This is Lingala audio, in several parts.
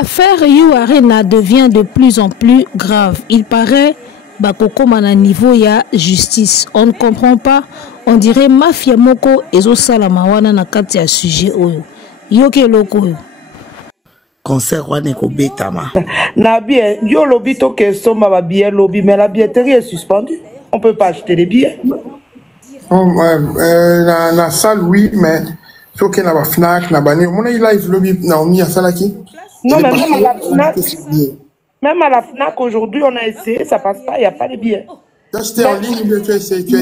Affaire You Arena devient de plus en plus grave. Il paraît bakokoma na niveau ya justice. On ne comprend pas. On dirait mafia moko ezo salama wana na kati ya sujet oyo. Yoke loko yo. Concert wane ko betama. Na bien, yo lobby to question ma billet lobby, mais la billetterie est suspendue. On peut pas acheter les billets. Na salle oui, mais faut que na ba Fnac na bani. Mon live lobby na omi asalaki. Non, mais même à la Fnac aujourd'hui, on a essayé, ça passe pas, il n'y a pas de billets. D'acheter en ligne, tu as été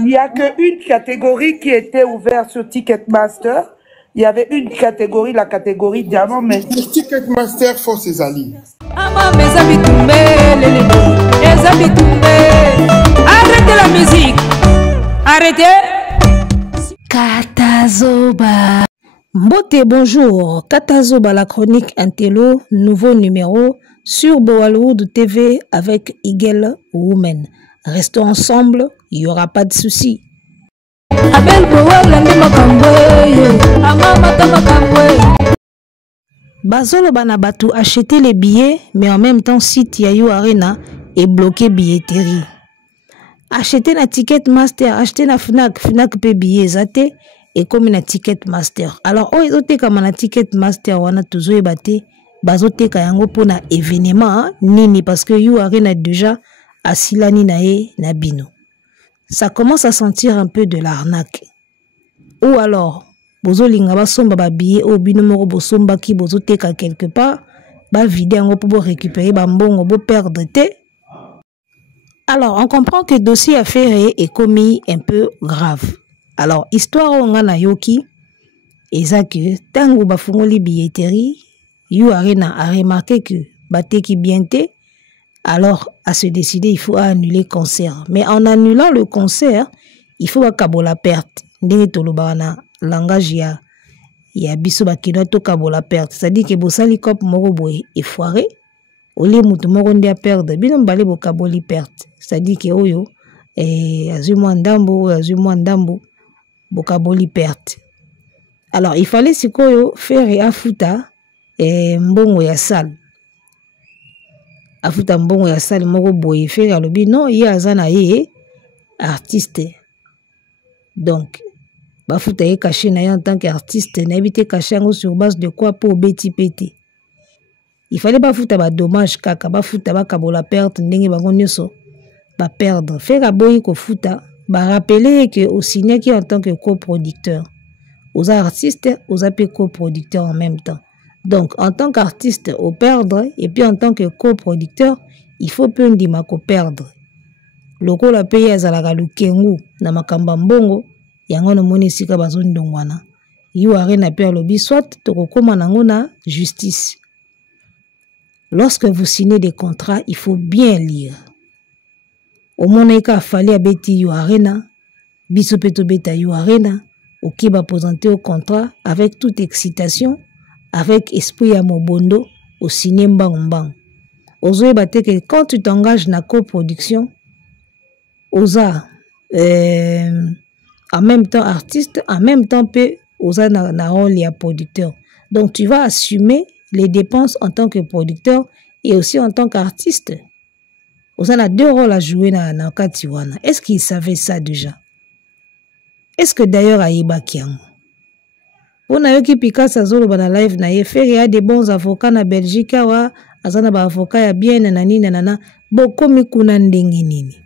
il n'y a qu'une catégorie qui était ouverte sur Ticketmaster. Il y avait une catégorie, la catégorie diamant, mais... Ticketmaster force ses alliés. Arrêtez la musique. Arrêtez. Katazoba. Mbote, bonjour. Katazoba, la chronique Intello, nouveau numéro sur Boalououd TV avec Igel Women. Restons ensemble, il n'y aura pas de soucis. Bazolo Banabatu acheter les billets, mais en même temps, site You Arena est bloqué billetterie. Acheter na Ticketmaster, acheter na Fnac pe billet zate. Et comme na Ticketmaster. Alors, on est comme na Ticketmaster, on a toujours ébatté, bazote kayango pour na événement, nini, parce que You Arena déjà asilani na bino. Ça commence à sentir un peu de l'arnaque. Ou alors, bozo linga ba somba ba billet, ou bino moro bo somba ki bozote ka quelque part, ba vider yango pour récupérer ba mbongo, bo perdre te. Alors, on comprend que le dossier affaire est commis un peu grave. Alors, histoire on a yoki, eza que tango bafungoli billetterie, You Arena a remarqué que bateki bienté, alors à se décider, il faut annuler le concert. Mais en annulant le concert, il faut akabo la perte. Ndenge toloba na langage ya biso bakino to kabo la perte. C'est-à-dire que bosali kop moko boye e foiré, ole mutu moko ndi a perdre, bino mbale bo kaboli perte. C'est-à-dire que oyo azumwa ndambo bokaboli perte. Alors, il fallait sikoyo faire afuta mbongo ya salle. Afuta mbongo ya salle moko boye faire alobi non, ye azana ye artiste. Donc, bafuta ye caché na ye en tant qu'artiste, na ebite caché yango sur base de quoi pour beti pete. Il fallait bafuta ba dommage kaka, bafuta bakabola perte ndenge bango nyoso ba perdre. Faire aboyi ko futa ba rappeler que au signé qui en tant que coproducteur, aux artistes, aux AP coproducteurs en même temps. Donc, en tant qu'artiste, au perdre, et puis en tant que coproducteur, il faut peu ndima ko perdre. Loko la paye azalaka lukengu na makamba mbongo, yango no moni sika bazondongwana. You Arena pe alobi soit tokokoma nango na justice. Lorsque vous signez des contrats, il faut bien lire. Au moins, il fallait abeti You Arena, biso peto beta You Arena, ok va présenter au contrat avec toute excitation, avec esprit à mobondo, au cinéma mbang. Ozoe bate que quand tu t'engages na coproduction, oza en même temps artiste, en même temps pe oza na rôle ya producteur. Donc tu vas assumer les dépenses en tant que producteur et aussi en tant qu'artiste. On a deux rôles à jouer dans Katiwana. Est-ce qu'il savait ça déjà? Est-ce que d'ailleurs Aïba Kiang? On a eu qui pique sa zolo dans la live na fait il y a des bons avocats na Belgique wa azana ba avocat ya bien nani nana boko mikuna ndenge nini.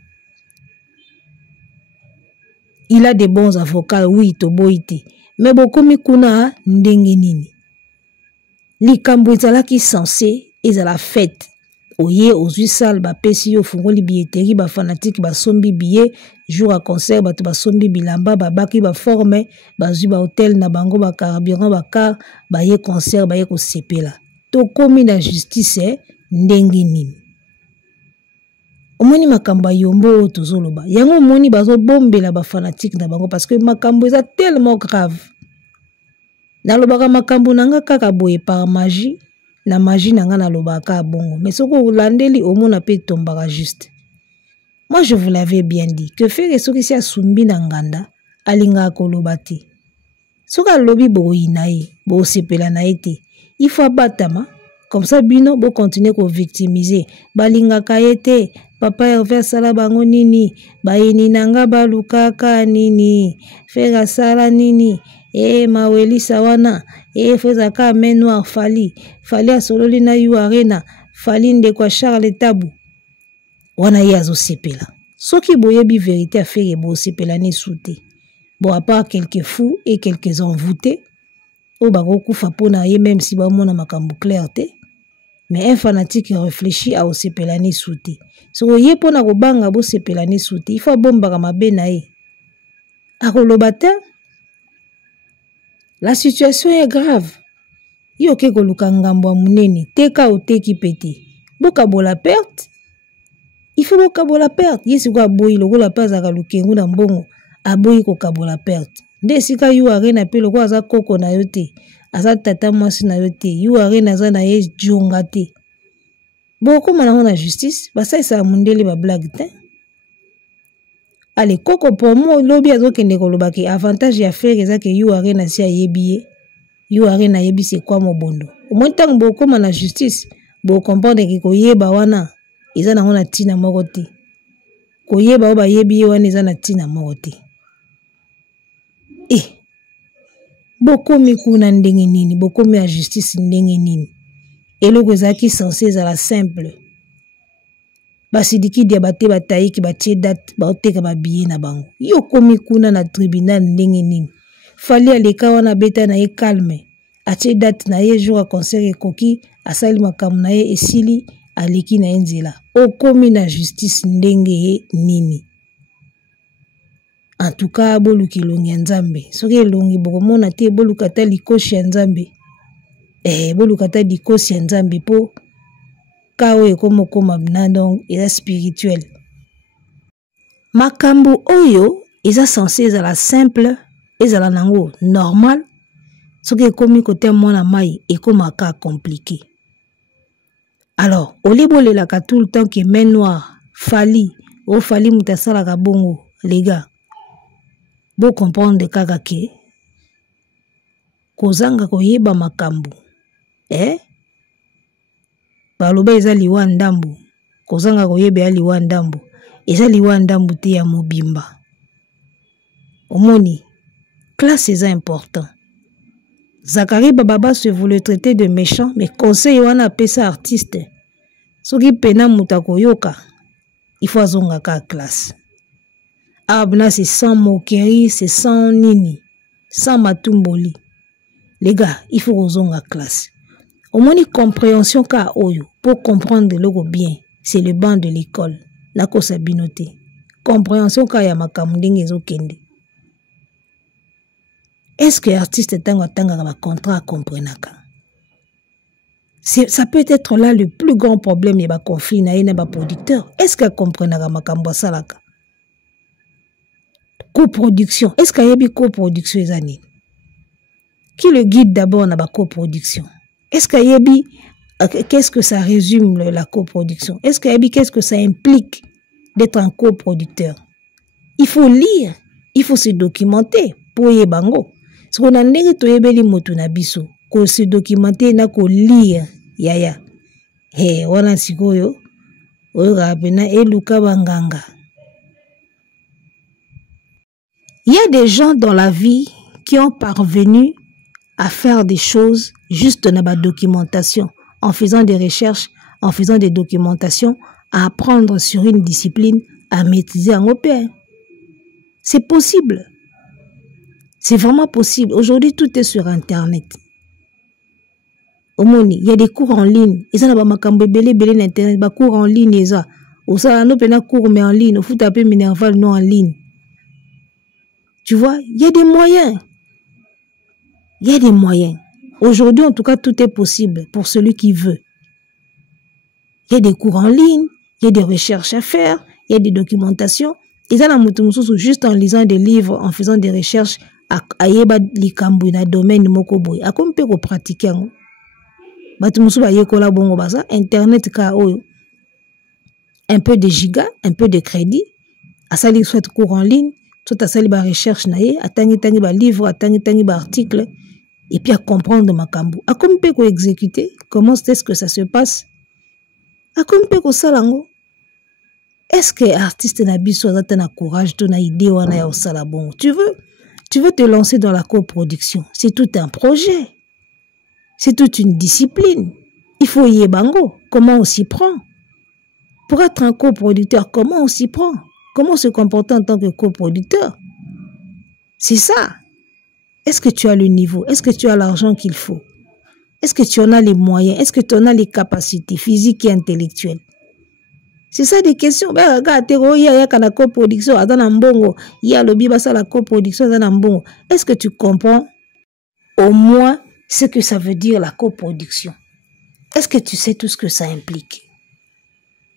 Il a des bons avocats oui to boiti mais boko mikuna ndenge nini. Likambo ezalaki censé ezala fête. Oye aux 8 salles ba pesi yo fungoli billetterie ba fanatique ba sombi billet jour à concert ba to ba sombi bilamba ba baki ba forme ba zu ba hôtel na bango ba carburant ba car ba ye concert ba ye ko sepela to komi na justice ndenge nini omoni makamba yombo tozoloba yango moni bazo bombela ba fanatique na bango parce que makambo eza tellement grave na lobaka makambo nanga kaka boye par magie. Na magie nanga na lobaka bongo. Mais soko ulandeli omona pe tombaka juste. Moi je vous l'avais bien dit que faire soki si asumbi na nganda alinga kolobati. Soka lobi boyi na ye, bo sepela na ete. Il faut abatama Comme ça, bino, bo continuer ko victimiser. Balinga kayete, papa Hervé sala bango nini, bayini nanga balukaka nini, fera sala nini, maweli sawana, feza ka main noire fali asololi na yu arena, fali ndekwa Charles Tabu. Wana yazo sepela. Soki boyebi vérité affaire bo sepela ni souté. Bon, à part quelques fous et quelques envoûtés, au baroku fapona ye même si ba mona makambu clarté, mais un fanatique réfléchit à osepelani souté. So ye pona ko banga bo sepelani souté, il faut bomba mabe na ye. Akolobata, la situation est grave. Yo ke koluka ngambo munene, teka o teki pété. Boka bola perte. Il faut boka bola perte. Yesi ko aboyi loko la perte za lukengu na mbongo. Aboyi ko kabola perte. Nde sika yu arena pe loko aza koko na yote. Aza tata mwasi na yote. Yu arena za na ye jonga te. Boko mana na justice. Basa isa mundele ba blague te. Ale koko pour moi lobi azo kende koloba ke avantage ya faire eza ke yu arena si ayebi. Yu arena yebi c'est quoi mo bondo. Au moins tant boko mana justice. Bo comprendre ke ko yeba wana. Eza na hona tina moko te. Ko yeba oba yebi wana eza na tina moko te. Bokomi kuna ndenge nini, bokomi a justice ndenge nini. Eloko ezaki censé za la simple. Basidiki dia bate bataiki batie date baoteka ba billet na bango. Yo komi kuna na tribunal ndenge nini. Fali aleka wana beta na ye calme. Atie date na ye jour a concert ekoki, asali makamu na ye esili aleki na enzela. Okomi na justice ndenge nini. En tout cas, boluki longi nzambe. Soki longi bokomona te bolukata likoshi ya nzambe. Bolukata likoshi ya nzambe po kawe koma bna donc eza spirituel. Makambo oyo eza censé ezala simple, ezala nango normal. Soki ekomi kote mwana mai ekomaka compliqué. Alors, olibolelaka tout le temps que main noire, fali mutasalaka bongo, les gars. Bo comprendre kaka ke kozanga koyeba makambu baloba eza liwa ndambu kozanga koyeba ya liwa ndambu eza liwa ndambu te ya mobimba omoni classe est important. Zakari Bababa se voulait traiter de méchant mais conseil wana pesa artiste soki pena mutako yoka il faut azonga ka classe. Abna c'est sans moquerie, c'est sans nini, sans matumboli. Les gars, il faut qu'on zonga classe. Au moins une compréhension ka oyo pour comprendre le bien, c'est le banc de l'école. Nako sabinote. Compréhension ka ya makamundinge ezo kende. Est-ce que l'artiste tanga ma contrat comprenaka? Ça peut être là le plus grand problème et ba conflit na yena ba producteur. Est-ce que comprenaka makambo salaka? Coproduction. Est-ce qu'il y a une coproduction les années? Qui le guide d'abord dans la coproduction? Est-ce qu'il y a qu'est-ce que ça résume la coproduction? Est-ce qu'il y a qu'est-ce que ça implique d'être un coproducteur? Il faut lire, il faut se documenter pour y bango. Ce qu'on a négé to yebeli moto na biso, ko se documenter na ko lire yaya. Wana sikoyo oyo rapena eluka banganga. Il y a des gens dans la vie qui ont parvenu à faire des choses juste dans la documentation, en faisant des recherches, en faisant des documentations, à apprendre sur une discipline, à maîtriser en opère. C'est possible. C'est vraiment possible. Aujourd'hui, tout est sur Internet. Il y a des cours en ligne. Ils ont des Internet, des cours en ligne. Ils ont cours mais en ligne. Il faut taper Minerval non en ligne. Tu vois, il y a des moyens. Il y a des moyens. Aujourd'hui, en tout cas, tout est possible pour celui qui veut. Il y a des cours en ligne, il y a des recherches à faire, il y a des documentations. Et ça, juste en lisant des livres, en faisant des recherches, à yeba likambu na domaine mokoboy. A comme peut pratiquer. Batumusu ba yekola bongo basa internet ka oyo. Un peu de giga, un peu de crédit. À ça, soit cours en ligne. Tout à sali ba recherche na ye, atangi ba livre, atangi ba article, et puis à comprendre makambo. A comme peut exécuter, comment est-ce que ça se passe? A comme peut salango. Est-ce que artiste na biso na courage to na idée wana ya osala bon? Tu veux te lancer dans la coproduction. C'est tout un projet. C'est toute une discipline. Il faut y bango. Comment on s'y prend? Pour être un coproducteur, comment on s'y prend? Comment se comporter en tant que coproducteur? C'est ça. Est-ce que tu as le niveau? Est-ce que tu as l'argent qu'il faut? Est-ce que tu en as les moyens? Est-ce que tu en as les capacités physiques et intellectuelles? C'est ça des questions. Ben, regarde, il y a la coproduction, il y a le bibasa la coproduction, est-ce que tu comprends au moins ce que ça veut dire la coproduction? Est-ce que tu sais tout ce que ça implique?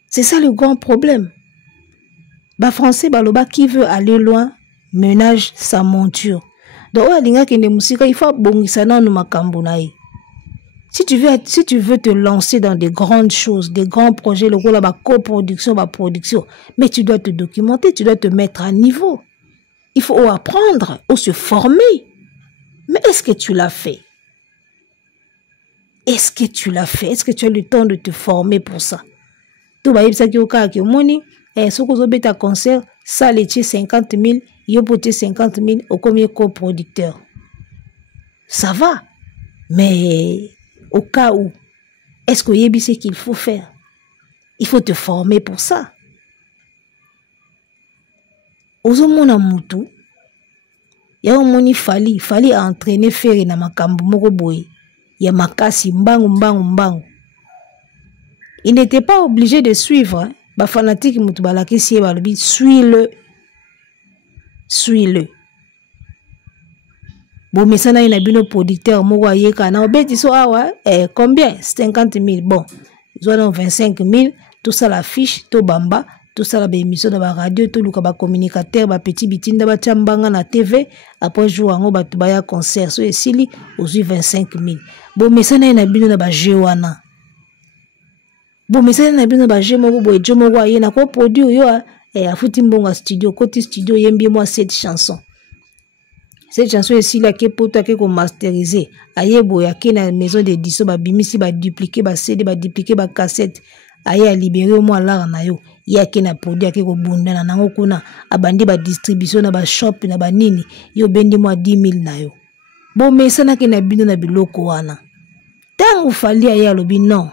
C'est ça le grand problème. Bah français baloba qui veut aller loin ménage sa monture. Donc il faut bongisa na no makambo na ye. Si tu veux te lancer dans des grandes choses, des grands projets, le rôle la coproduction, la production, mais tu dois te documenter, tu dois te mettre à niveau. Il faut apprendre, ou se former. Mais est-ce que tu l'as fait? Est-ce que tu l'as fait? Est-ce que tu as le temps de te former pour ça? Tout va y avoir qui moni, et ce que vous avez un concert, ça les 50 000, il y a 50 000 au combien coproducteur. Ça va, mais au cas où, est-ce que y a ce qu'il faut faire? Il faut te former pour ça. Ozo mona mutu, ya omoni fali entraîner faire na makambo moko boye. Ya makasi mbangu. Il n'était pas obligé de suivre. Hein. Ba fanatique mutu balaki siye balobi suis-le. Bon, mais ça n'a pas de producteur, moi, combien? 50 000. Bon, ils ont 25 000, tout ça la fiche, tout bamba, tout ça la émission de la radio, tout le communicateur, ba petit bitin de ba chambanga na TV, après jouer en ba tubaya concert, so esili, aux 25 000. Bon, mais ça n'a pas de ba jewana. Bon, mais ça n'a pas de ba jemo, bo, jomo wa yena, ko produit, yo, a fouti mbonga studio, côté studio, yembi moi 7 chansons. Cette chanson ici là qui est pour toi qui est masterisée. Aïe boya qui na maison d'édition ba bimisi ba dupliquer ba CD ba dupliquer ba cassette. Aïe a libéré au moins là na yo. Ya qui na produit qui ko bunda na nango kuna abandi ba distribution na ba shop na ba nini. Yo bendi moi 10 000 na yo. Bon mais ça na qui na bino na biloko wana. Tango fali aïe alobi non.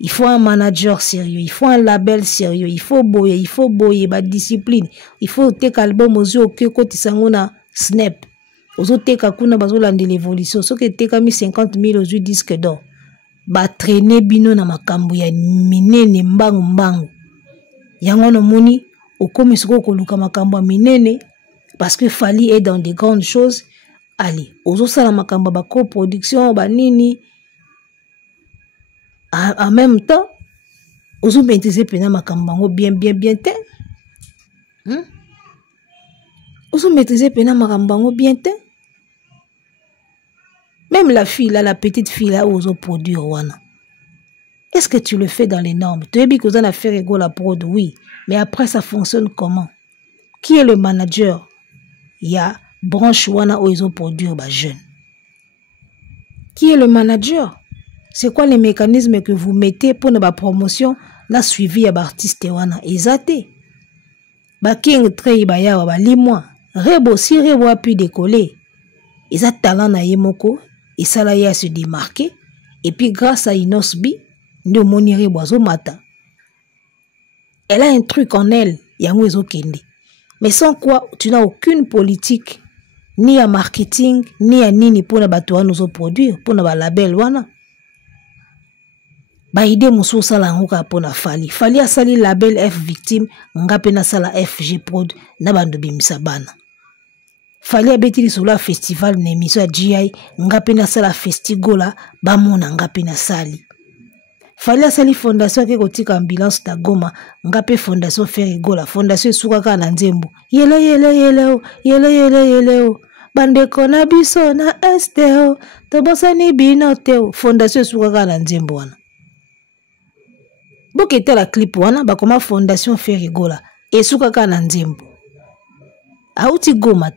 Il faut un manager sérieux, il faut un label sérieux, il faut boyer, ba discipline. Il faut take album aux yeux que côté sangona Snap. Ozo teka kuna bazolande l'évolution. So ke teka mi 50 000 aux disque d'or. Ba traîner bino na makambo ya minene mbangu. Yango no moni okomi soko koluka makambo minene parce que Fally est dans des grandes choses. Allez, ozo sala makambo ba coproduction ba nini. En même temps, ozo maîtriser pena makambo bien te. Ozo maîtriser pena makambo bien te. Même la fille là, la petite fille là, ozo produire wana. Est-ce que tu le fais dans les normes? Tu as dit que vous en avez fait égale la prod, oui. Mais après, ça fonctionne comment? Qui est le manager? Il y a branche wana où ils ont produit bah jeune. Qui est le manager? C'est quoi les mécanismes que vous mettez pour la promotion, la suivi à l'artiste wana? Exacté. Ba king trey ba ya ba limwa. Rebo si Rebo a pu décoller. Ils ont talent na yemoko. Et ça là, il a se démarquer. Et puis grâce à Inosbi, de monire boiseau mata. Elle a un truc en elle, yango ezo kende. Mais sans quoi, tu n'as aucune politique, ni à marketing, ni à nini pour na bato wana ozo produire, pour na ba label wana. Ba ide musu sala ngoka pour na Fally. Fally a sali label F victime, ngape na sala FG prod na bando bimisa bana. Fally a beti sur la festival na émission ya GI, ngape na sala festigola, ba mona ngape na sali. Fally a sali fondation ke kotika ambulance na Goma, ngape fondation Ferigola, fondation esukaka na Nzembo. Yele o. Bandeko na biso na esteo, tobosani bino teo, fondation esukaka na Nzembo wana. Bokete la clip wana, bakoma fondation Ferigola, esukaka na Nzembo. Auti Goma.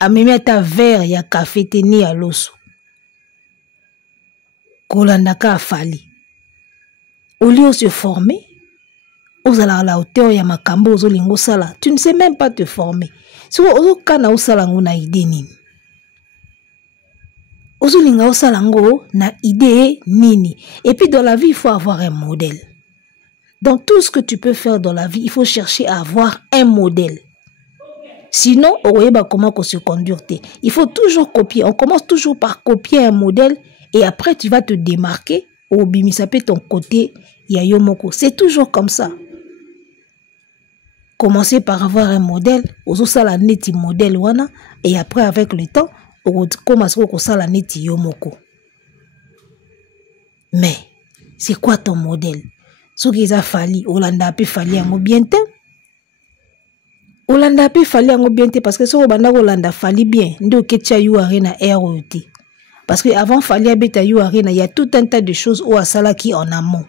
amemi ata verre ya café te ni ya loso kolandaka afali au lieu de se former ozala la hauteur ya makambo ozolingo sala tu ne sais même pas te former si ozokana osala ngo na idée nini ozolinga osala ngo na idée nini. Et puis dans la vie il faut avoir un modèle. Dans tout ce que tu peux faire dans la vie il faut chercher à avoir un modèle. Sinon comment se conduire. Il faut toujours copier. On commence toujours par copier un modèle et après tu vas te démarquer au bimisape ton côté yayomoko. C'est toujours comme ça. Commencer par avoir un modèle, osala neti modèle wana et après avec le temps commencer osala neti yomoko. Mais c'est quoi ton modèle? Ce qui a fallu, Olanda pe fallu yango bien te. Olanda pe fallu yango bien te parce que so banda Olanda fallu bien, ndo ketia yu arena ROT. Parce que avant fallu abeta yu arena, il y a tout un tas de choses au asala qui en amont.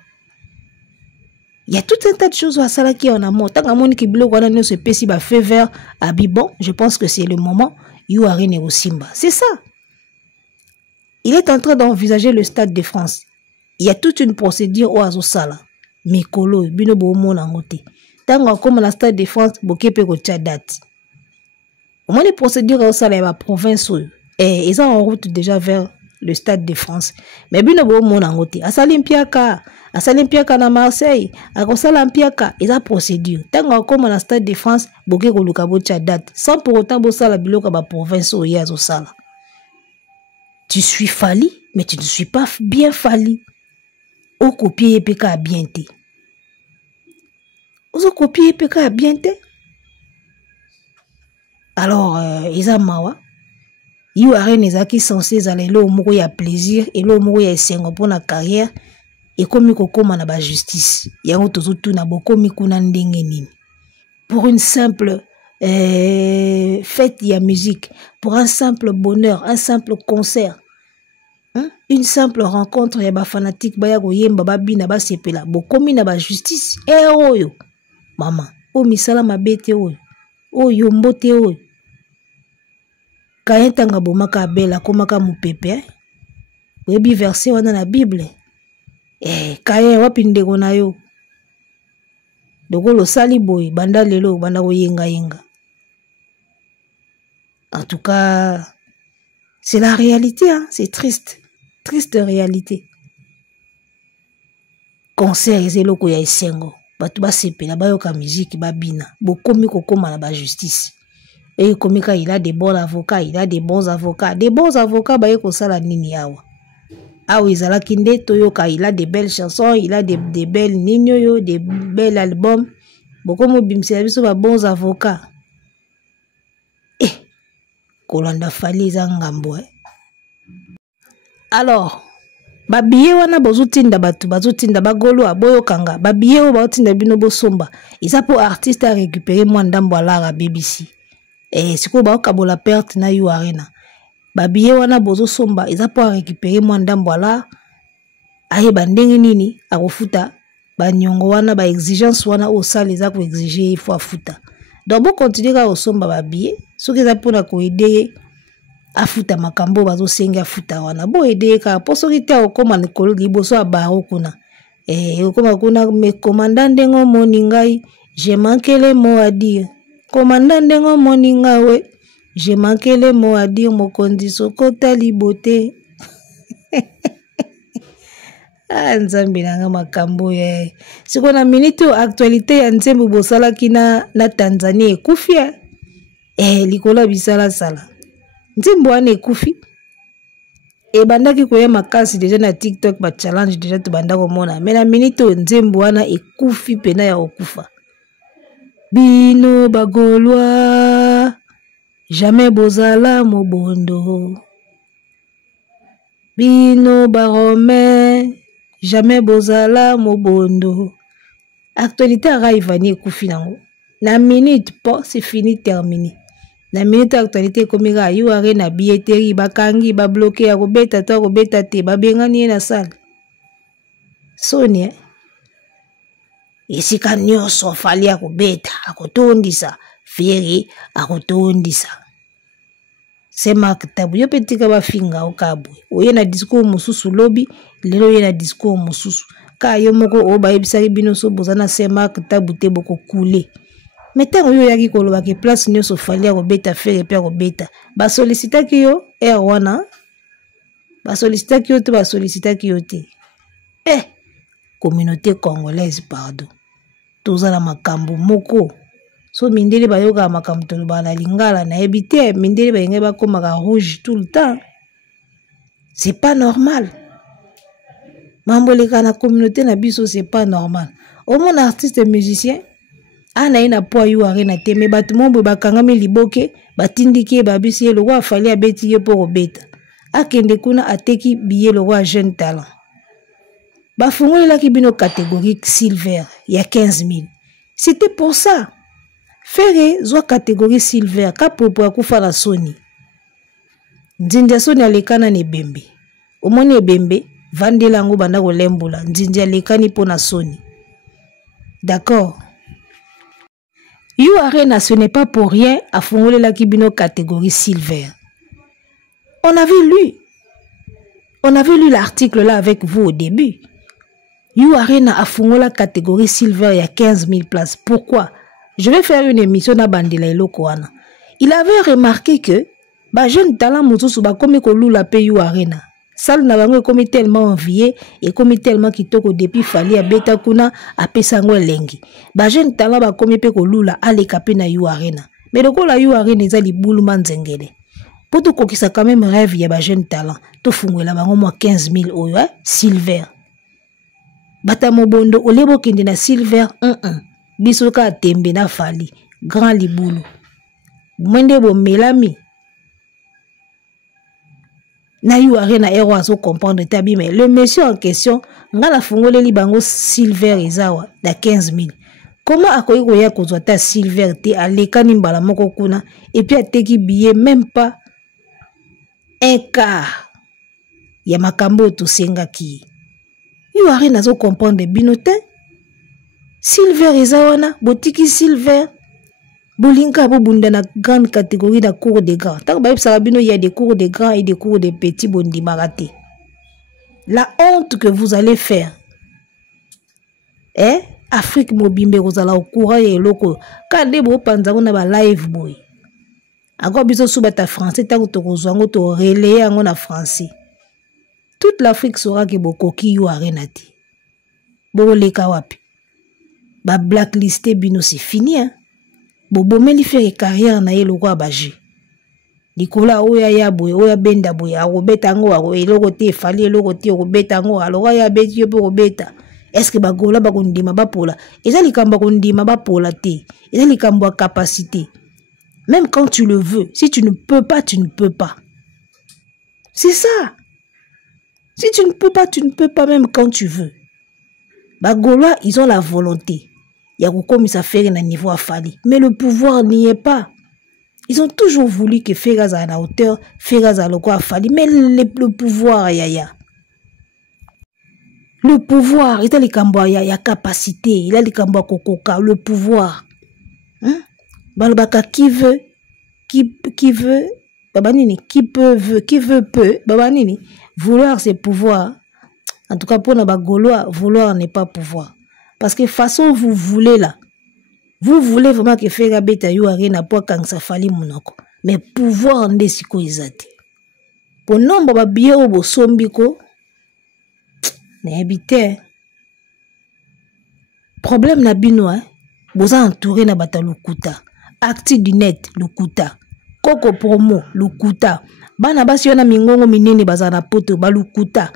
Il y a tout un tas de choses au asala qui en amont. Tant que ki blog wana ne se pesi ba fait vert à Bibon, je pense que c'est le moment yu arena au Simba. C'est ça. Il est en train d'envisager le Stade de France. Il y a toute une procédure au Azosala. Mikolo, bino bo mona ngote. Tango comme la Stade de France, bokepe ko tia date. Au moins les procédures au Sala la province et ils sont en route déjà vers le Stade de France. Mais bino bo mona ngote. Asalimpiaka na Marseille, akosalampiaka, ils ont procédure. Tango comme la Stade de France, boke ko luka bo tia date. Sans pour autant bo sala biloka ba province o ya zo sala. Tu suis Fali, mais tu ne suis pas bien Fali. Au copier PK à bien te. Au copier PK à bien te. Alors, ils ont mawa. Ils ont des qui sont censés aller là où il y a plaisir et là où il y a sengo pour la carrière et comme il y a la justice. Il y a tout na bokomi kuna ndenge nini. Pour une simple fête de musique, pour un simple bonheur, un simple concert. Une simple rencontre ya ba fanatique ba ya koyemba ba bina ba sepela bokomi na ba justice oyo mama o misala mabete oyo mbote oyo kayentanga bomaka bela komaka mupepe webi verset wana na Bible kaye wapi ndeko na yo dokolo sali boy banda lelo banda koyenga. En tout cas c'est la réalité hein, c'est triste réalité. Concert ezelo ya esengo batu ba sepela ba yoka musique ba bina bokomi kokoma na ba justice et komika il a des bons avocats ba yeko sala nini awa izala kinde toyoka il a des belles chansons il a des belles nini des belles albums bokomo bimsela biso ba bons avocats kolanda fali za ngambo Alors, babiye wana bozutinda batu bazutinda bagolo aboyo kanga babiye o bazutinda bino bosomba isa pour artiste à récupérer moi ndambo ala la BBC siko ba okabola perte na yu arena babiye wana bozo somba isa pour récupérer moi ndambo ala aye bandenge nini akofuta banyongo wana ba exigence wana o sala eza ko exiger il faut afuta donc bo continuer ka osomba babiye soki eza pour na ko aider afuta makambo bazo senga afuta wana bo aider ka poso kita okoma nikolo liboso abaro kuna okoma kuna me commandant ndengo moningai j'ai manqué les mots à dire commandant ndengo moninga we j'ai manqué les mots à dire mokondi sokota libote nzambi nanga makambo siko na minute actualité ya nzembo bosala kina na Tanzania ekufia likola bisala sala nzembo wana ekufi bandaki koya makasi déjà na TikTok ba challenge déjà to banda komona mais na minute nzembo wana ekufi pena ya okufa bino bagolwa jamais bozala mobondo bino barome jamais bozala mobondo actualité arrive ni ekufi nango na minute po c'est fini terminé. La minute actualité komika yu are na billetterie bakangi ba bloqué ya kobeta to kobeta te ba bengani na salle Sonia isika nyoso fali ya kobeta akotondisa feri akotondisa c'est Mark Tabu yo petika ba finga o kabwe oye na discours mususu lobby lelo ye na discours mususu ka yo moko o ba ebisaki bino so bozana c'est Mark Tabu te boko couler mais tant yo yaki koloba ke place nyoso fali ko beta faire pe ko beta ba sollicita ki yo wana ba sollicita ki yo te ba sollicita ki yo te communauté congolaise pardon tozala makambo moko so mindele bayoka makambo toloba na lingala na ebite mindele bayenge bakomaka rouge tout le temps c'est pas normal mamboleka na communauté na biso c'est pas normal au mon artiste musicien ana ina po yu arena te me batu mombo bakangami liboke batindiki babisi lo wa fali abeti ye pour beta akende kuna ateki biye lo wa jeune talent bafungolelaki bino catégorie silver ya 15 000 c'était pour ça faire zwa catégorie silver ka popo akufa na soni nzindia soni alekana ne bembe omoni ebembe vandela ngo banda kolembola nzindia lekani pona soni d'accord You Arena ce n'est pas pour rien à fongole la kibino catégorie silver on avait lu l'article là avec vous au début You Arena a fongole la catégorie silver il y a 15 000 places pourquoi je vais faire une émission na bandela elokoana. Il avait remarqué que ba jeune talent mususu ba komi ko lula pe You Arena. Sal na bango komi tellement envié et komi tellement kitoko depuis fali abeta kuna apesango elengi. Ba jeune talent ba komi pe ko lula aleka pe na You Arena. Mais lokola You Arena eza libulu manzengele. Poto kokisa quand même rêve ya ba jeune talent. To fungwela bango mo 15 000 oyo silver. Bata mobondo olebo kende na silver 1. Bisoka tembe na fali grand libulu mwende bo melami na You Arena ero aso comprendre tabi mais le monsieur en question ngala fungoleli bango silver ezawa da 15 000 comment akoyi koya kozwa ta silver te alekani mbala moko kuna et puis ateki billet même pas un quart ya makambo to sengaki You Arena aso comprendre binote silver ezawana botiki silver bolinka bobunda na grande catégorie de cours de grands tant ba yebsaka bino il y a des cours de grands et des cours de petits bondimaka te la honte que vous allez faire Afrique mobimbe kozala au courant ya eloko kande bo panza na ba live boy encore biso suba ta français tant to kozwa ngo to relayer ngo na français toute l'Afrique saura que bokoki You Arena te bo leka wapi ba blacklisté bino c'est fini bobo meli faire carrière na yelo kwa baji likola oya ya boy oya benda boy a robeta ngo a eloko te fali eloko te robeta ngo alors ya beti yo pour robeta est-ce que bagola ba kondima ba pola eza likamba kondima ba pola te eza likambo capacité même quand tu le veux si tu ne peux pas tu ne peux pas c'est ça si tu ne peux pas même quand tu veux bagola ils ont la volonté il y a comme ça faire un niveau à Fali. Mais le pouvoir n'y est pas. Ils ont toujours voulu que Feraz à la hauteur, Feraz à l'eau à Fali. Mais le pouvoir, yaya. Le pouvoir, il a les cambois, il y a capacité, il a les cambois kokoka, le pouvoir. Balbaka qui veut, babanini, qui veut peu, babanini. Vouloir c'est pouvoir. En tout cas, pour nos Gaulois, vouloir n'est pas pouvoir. Parce que façon vous voulez là, vous voulez vraiment que faire beta You Arena pour quand ça fali monoko. Mais pouvoir ndesiko izate. Pour nombre ba biye obo sombiko, ne habite. Problème na bino boza entouré na bata lukuta. Acti du net lukuta. Koko promo lukuta. Bana basi yona mingongo minene bazana poto balukuta.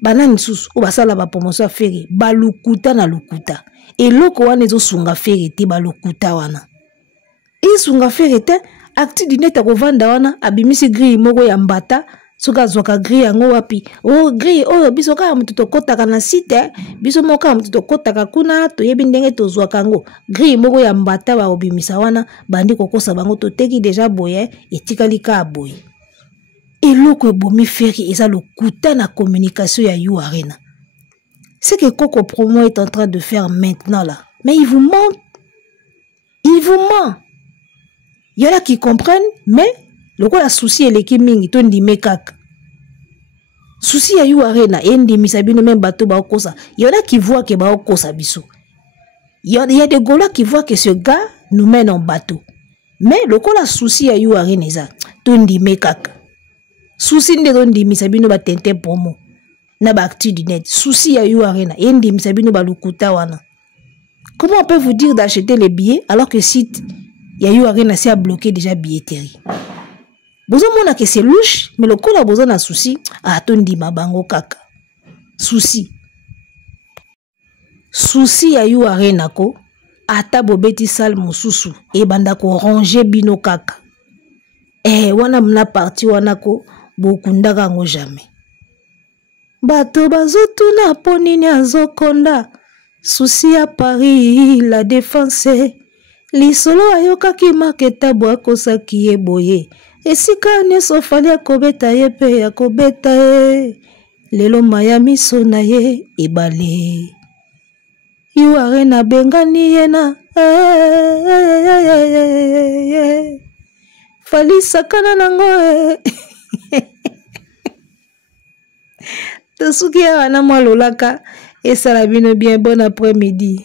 Banani susu o basala ba promotion fere balukuta na lukuta et loko wana ezo sunga fere te balukuta wana e sunga fere te acti du net ko vanda wana abimisi grille moko ya mbata soka zoka grille yango wapi o grille o biso ka mutu to kotaka na site biso moka mutu to kotaka kuna to yebi ndenge to zwaka ngo grille moko ya mbata ba obimisa wana bandi kokosa bango to teki déjà boye etikali ka boye. Et l'autre bomi ferry et ça le coûta na communication ya You Arena. C'est que Coco Promo est en train de faire maintenant là. Mais il vous ment. Il vous ment. Il y en a qui comprennent, mais lokola souci eleki mingi to ndime kaka souci ya yu arena endimisa bino même bato baokosa yona qui voit que baokosa biso il y a des Gaulois qui voient que ce gars nous mène en bateau mais lokola souci ya yu arena eza to ndime kaka souci nde to ndimisa bino batente pomo na ba actu du net souci ya yu arena endimisa bino balukuta wana. Comment on peut vous dire d'acheter les billets alors que site Yayu Arena a bloqué déjà billetterie? Besoin mona que c'est louche, mais le coup a besoin d'un souci. Ah, tondi ma bango kaka. Souci. Souci Yayu Arena ko. Ata bobeti sal mosusu. E banda ko ranger bino kaka. Wana mna parti wana ko. Bokundaka ngo jamais. Bato bazotu na ponini azokonda. Souci à Paris, la défense. Lisolo ayokaki maketa bwakosa kiye boye. Esika neso fali akobeta ye pe akobeta ye. Lelo Miami sona ye ebale. Yu Arena bengani yena. Fali sakana nango. Tosuki ya wana mwalolaka. Et ça la bino bien bon après-midi.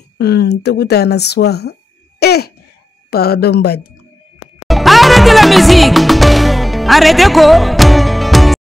Tokuta na soir. Pardon bad. Arrêtez la musique. Arrêtez quoi?